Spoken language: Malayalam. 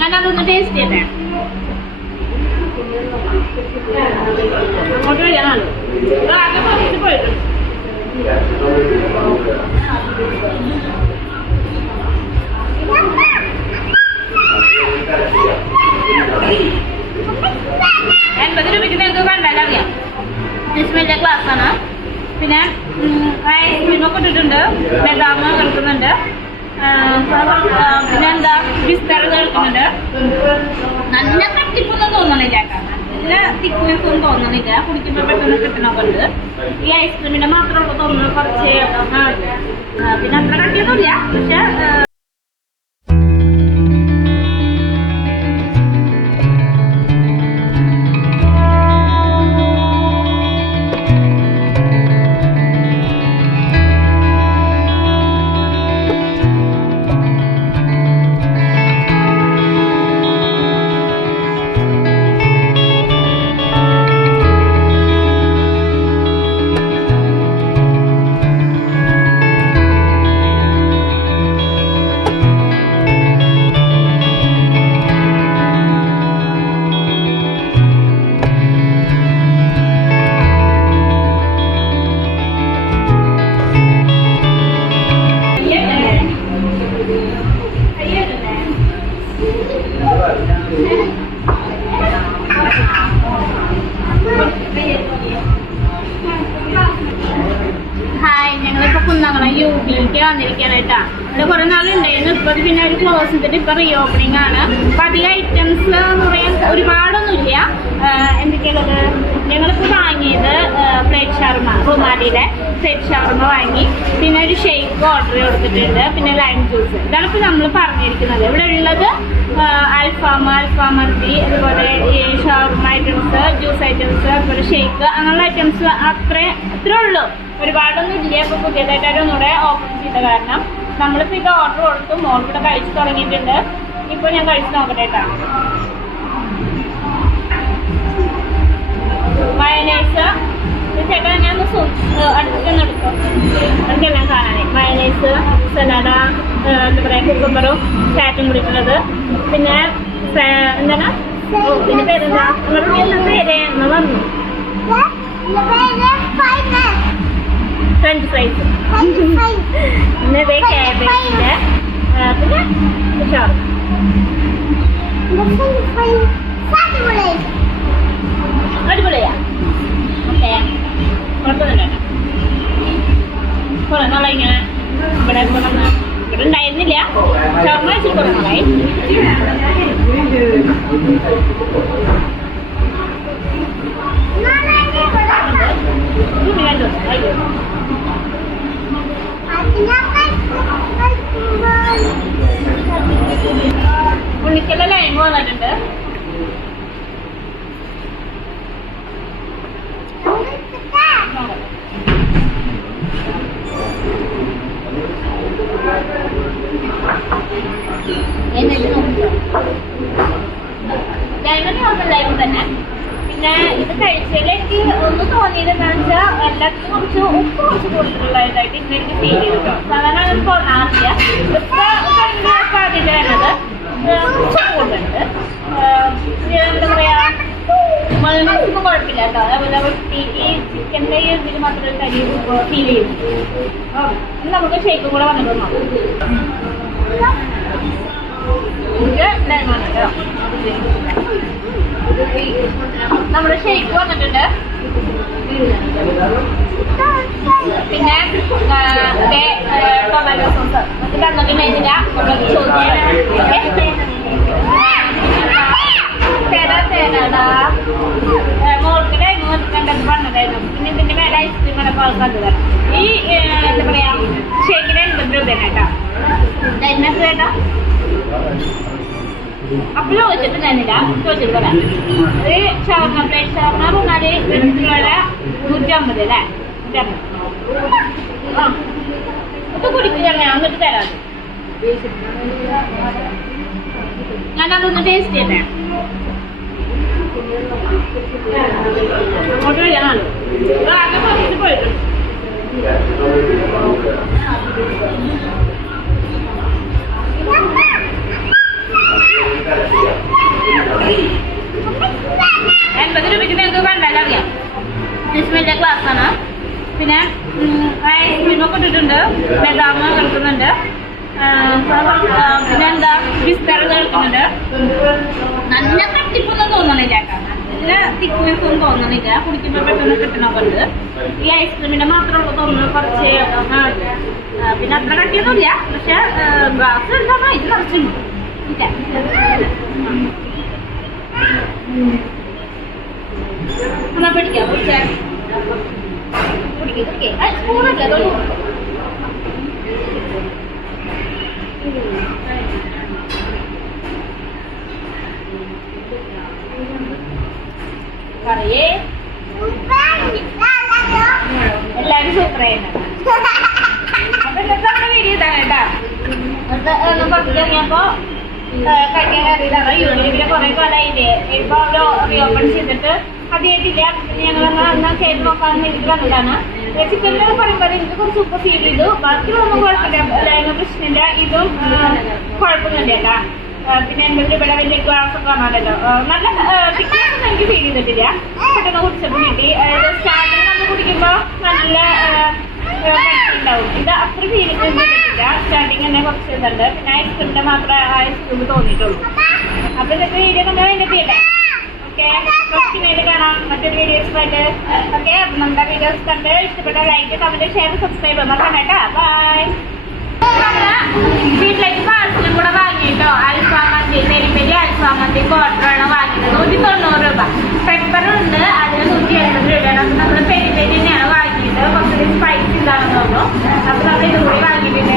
ഞാനതൊന്ന് ടേസ്റ്റ് ചെയ്യട്ടെ. അങ്ങോട്ട് വരാനാണല്ലോ ആകെ പറിച്ച് പോയിട്ടുണ്ട്. ₹80 നിങ്ങൾക്ക് കണ്ടാൽ അറിയാം. വലിയ ഗ്ലാസ്സാണ്. പിന്നെ ഐസ്ക്രീമൊക്കെ ഇട്ടിട്ടുണ്ട്. ബദാം കിടക്കുന്നുണ്ട്. പിന്നെ എന്താ ബിസ്ക്കറ്റ് കിടക്കുന്നുണ്ട്. നല്ല കട്ടിപ്പൊന്നും തോന്നണില്ല കേട്ടോ. നല്ല തിക്നെസ് ഒന്നും തോന്നണില്ല. കുടിക്കുമ്പോൾ പെട്ടെന്ന് കിട്ടണമൊക്കെ ഉണ്ട്. ഈ ഐസ്ക്രീമിന്റെ മാത്രമുള്ള തോന്നുന്നു കുറച്ച്. പിന്നെ അത്ര കട്ടിയൊന്നുമില്ല. പക്ഷെ ഞങ്ങളിപ്പോ കുന്നംകുളം യൂബിയിലേക്ക് വന്നിരിക്കാനായിട്ടാ. ഇവിടെ കുറെ നാളുണ്ടായിരുന്നു. ഇപ്പൊ പിന്നെ ഒരു ക്ലോസ് ചെയ്തിട്ട് ഇപ്പൊ റീ ഓപ്പണിംഗ് ആണ്. അപ്പൊ അധികം ഐറ്റംസ് എന്ന് പറയാൻ ഒരുപാടൊന്നുമില്ല. എന്തൊക്കെയുള്ളത് ഞങ്ങളിപ്പോ വാങ്ങിയത് പ്ലേറ്റ് ഷവർമ, റുമാലിയുടെ പ്ലേറ്റ് ഷവർമ വാങ്ങി. പിന്നെ ഒരു ഷേക്ക് ഓർഡർ കൊടുത്തിട്ടുണ്ട്. പിന്നെ ലൈം ജ്യൂസ്. ഇതാണ് ഇപ്പൊ നമ്മൾ പറഞ്ഞിരിക്കുന്നത്. ഇവിടെ ഉള്ളത് അൽഫാം മന്തി, അതുപോലെ ഈ ഷവർമ ഐറ്റംസ്, ജ്യൂസ് ഐറ്റംസ്, അതുപോലെ ഷേക്ക്, അങ്ങനെയുള്ള ഐറ്റംസ് അത്രേ ഉള്ളൂ. ഒരുപാടൊന്നും ഇല്ല. ഇപ്പൊ പുതിയതായിട്ട് ഒന്നുകൂടെ ഓപ്പൺ ചെയ്ത കാരണം നമ്മളിപ്പോ ഇത് ഓർഡർ കൊടുത്തു. മോൾ ഇവിടെ കഴിച്ചു തുടങ്ങിയിട്ടുണ്ട്. ഇപ്പൊ ഞാൻ കഴിച്ചു നോക്കട്ടെ കേട്ടോ. മയനൈസ് ചേട്ടാ ഞാൻ അടുത്തൊന്ന് എടുക്കും. അടുത്തെല്ലാം കാണാനേ. മയനൈസ്, സലാഡ, എന്താ പറയാ, കുക്കുംബറും ചാറ്റും കുടിക്കുന്നത്. പിന്നെ എന്താണ് പിന്നെ പേരെന്താ നിങ്ങളുടെ പേര് വന്നു ഫ്രഞ്ച് ഫ്രൈസ്. പിന്നെ ഇതേ ക്യാബേജിന്റെ പിന്നെ ഷവർമ. അടിപൊളിയാ. ഓക്കെ കുഴപ്പമൊന്നുമില്ല. കുറെ നാളെ ഇങ്ങനെ ഇവിടെ ഉണ്ടായിരുന്നില്ല. ഷവർമ വെച്ചിട്ട് കുറെ നാളായി. ഉണ്ണിക്കല്ല ലൈം വന്നിട്ടുണ്ട്. ലൈം തന്നെ. പിന്നെ ഇത് കഴിച്ചതിൽ എനിക്ക് ഒന്ന് തോന്നിയത് എന്താണെന്ന് വെച്ചാൽ എല്ലാത്തിനും കുറച്ച് ഉപ്പ് കുറച്ച് കൂടുതലുള്ളതായിട്ട് ഇന്ന് എനിക്ക് ഫീൽ ചെയ്തിട്ടോ. സാധാരണ അങ്ങനെ തോന്നാറില്ല. ഇപ്പൊ അതിൽ വരുന്നത് കുറച്ച് കൂടുതലുണ്ട്. എന്താ പറയാ, മയോണൈസൊന്നും കുഴപ്പമില്ല കേട്ടോ. അതേപോലെ ഈ ചിക്കൻ്റെ ഈ ഇതിൽ മാത്രമേ കരി ഫീൽ ചെയ്യും. നമുക്ക് ഷേക്കും കൂടെ വന്നിട്ട് നോക്കാം. ലെമൺ കേട്ടോ. നമ്മുടെ ഷേക്ക് വന്നിട്ടുണ്ട്. പിന്നെ ടൊമാറ്റോ സോസ് നമുക്ക് തന്നിട്ടുണ്ടായിരുന്നില്ല. മോൾക്ക് കണ്ടത് പറഞ്ഞതായിരുന്നു. പിന്നെ ഇതിന്റെ മേലെ ഐസ്ക്രീം അടക്കം ആൾക്കാർക്ക് തരാം. ഈ എന്താ പറയാ ഷേക്കിന് 80 രൂപയാണ് കേട്ടോ. എത്ര കേട്ടോ അപ്പൊ ചോദിച്ചിട്ടുണ്ടായിരുന്നില്ല. ചോദിച്ചിട്ട് പറയാം. ഒരു ഷവർമ പ്ലേറ്റ് ഷവർമ പറഞ്ഞാല് വെളുത്തുള്ള 150 അല്ലേ? 150. ആ ഇത് കുടിക്കുക. ഞാൻ എന്നിട്ട് തരാം. ഞാനതൊന്ന് ടേസ്റ്റ് ചെയ്യട്ടെ. അങ്ങോട്ട് വരാനാണല്ലോ ആകെ പറിച്ച് പോയിട്ടുണ്ട്. പിന്നെന്താ ബിസ്തർ കേൾക്കുന്നുണ്ട്. നല്ല കട്ടിപ്പൊന്നും തോന്നണില്ല കേട്ടോ, നല്ല തിക്നെസ് ഒന്നും തോന്നണില്ല. കുടിക്കുമ്പോൾ പെട്ടെന്ന് കിട്ടണമുണ്ട്. ഈ ഐസ്ക്രീമിന്റെ മാത്രമുള്ള തോന്നുന്നു കുറച്ച്. പിന്നെ അത്ര കട്ടിയൊന്നുമില്ല, പക്ഷെ ഗ്ലാസ് എന്താണോ ഇത് നിറച്ചുണ്ട്. എന്നാ പിടിക്കാം, കുടിച്ചേ സ്പൂണല്ലേ തൊഴു. പറയേ എല്ലാരും സൂപ്പർ ചെയ്യുന്നുണ്ട്. അപ്പൊ ഇന്നത്തെ നമ്മുടെ വീഡിയോ ഇതാണ് കേട്ടാ. ഒന്ന് പുറത്തിറങ്ങിയപ്പോ കഴിക്കാൻ അറിയില്ല. യൂട്യൂബിലെ കുറെ കാലമായില്ലേ, ഇപ്പൊ റീഓപ്പൺ ചെയ്തിട്ട് അതായിട്ടില്ല. ഞങ്ങൾ ചെയ്ത് നോക്കാമെന്ന് എനിക്ക് വന്നതാണ്. ചിക്കനിലൊക്കെ പറയുമ്പോൾ എനിക്ക് കുറച്ച് ഉപ്പ് ഫീൽ ചെയ്തു. ബാക്കിയൊന്നും കുഴപ്പമില്ല, പ്രശ്നമില്ല. ഇതും കുഴപ്പമൊന്നുമില്ല കേട്ടാ. പിന്നെ എന്തെങ്കിലും ഇവിടെ വലിയ ഗ്ലാസ് ഒക്കെ കാണാമല്ലോ. നല്ല തിക്നെസ് എനിക്ക് ഫീൽ ചെയ്തിട്ടില്ല. പെട്ടെന്ന് കുടിച്ചപ്പോൾ കിട്ടി. സ്റ്റാർട്ടിങ് നമ്മൾ കുടിക്കുമ്പോൾ നല്ല ഉണ്ടാവും. ഇത് അത്ര ഫീൽ ചെയ്തിട്ടില്ല. സ്റ്റാർട്ടിങ് തന്നെ കുറച്ച് ഇതുണ്ട്. പിന്നെ ഐസ്ക്രീമിന്റെ മാത്രമേ ഐസ്ക്രീം തോന്നിയിട്ടുള്ളൂ. അപ്പൊ ഇതൊക്കെ വീഡിയോ കണ്ടാൽ അതിന്റെ ചെയ്യട്ടെ. ഓക്കെ, കുറച്ച് കാണാം മറ്റൊരു വീഡിയോസുമായിട്ട്. ഓക്കെ, നമ്മുടെ വീഡിയോസ് കണ്ട് ഇഷ്ടപ്പെട്ട ലൈക്ക്, കമന്റ്, ഷെയർ, സബ്സ്ക്രൈബ് എന്നൊക്കെ കേട്ടാ. ബൈ. വീട്ടിലേക്ക് പാഴ്സലും കൂടെ വാങ്ങിയിട്ടോ. അൽഫാം മന്തി, പെരി പെരി അൽഫാം മന്തി ക്വാർട്ടറാണ് വാങ്ങിയത്. 190 രൂപ. പെപ്പറുണ്ട്, അതിന് 180 രൂപയാണ്. അപ്പൊ നമ്മള് പെരി പെരി തന്നെയാണ് വാങ്ങിയത്. കുറച്ചുകൂടി സ്പൈസി ഇതാണെന്ന് തോന്നുന്നു. അപ്പൊ നമ്മൾ ഇതുകൂടി വാങ്ങിയിട്ടുണ്ട്.